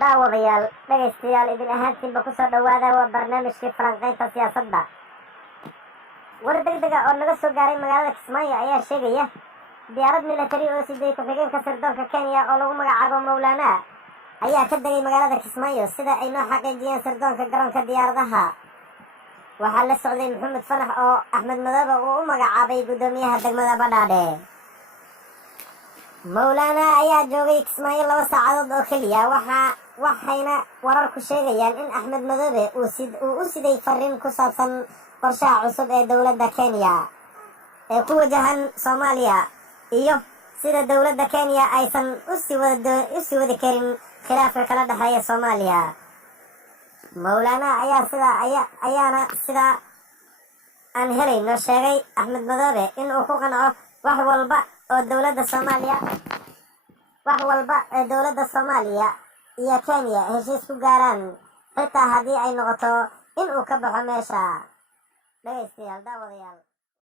daawadayaal dhagaystayaal idin ahaantiinba kusoo dhawaada waa barnaamijkii falanqaynta siyaasadda. war degdega oo naga soo gaaray magaalada Kismaayo ayaa sheegaya diyaarad military oo siday ku-xigeenka sirdoonka Kenya oo lagu magacaabo Mowlana ayaa ka degay magaalada Kismaayo sida ay noo xaqiijiyeen sirdoonka garoonka diyaaradaha. waxaa la socday Maxamed Fanax oo Axmed Madoobe uu u magacaabay gudoomiyaha degmada Badhaadhe. Mowlana ayaa joogay Kismaayo 2 saacadood oo keliya waxayna wararku sheegayaan in Axmed Madoobe uu u siday fariin ku saabsan qorshaha cusub ee dowladda Kenya ee ku wajahan Soomaaliya iyo sida dowladda Kenya aysan u sii wadi karin khilaafka kala dhexeeya Soomaaliya. Mowlana ayaana sida aan helayno sheegay Axmed Madoobe in uu ku qanco wax walba oo dowladda Soomaaliya iyo Kenya heshiis ku gaaraan, xitaa haddii ay noqoto in uu ka baxo meesha. dhagaystayaal daawadayaal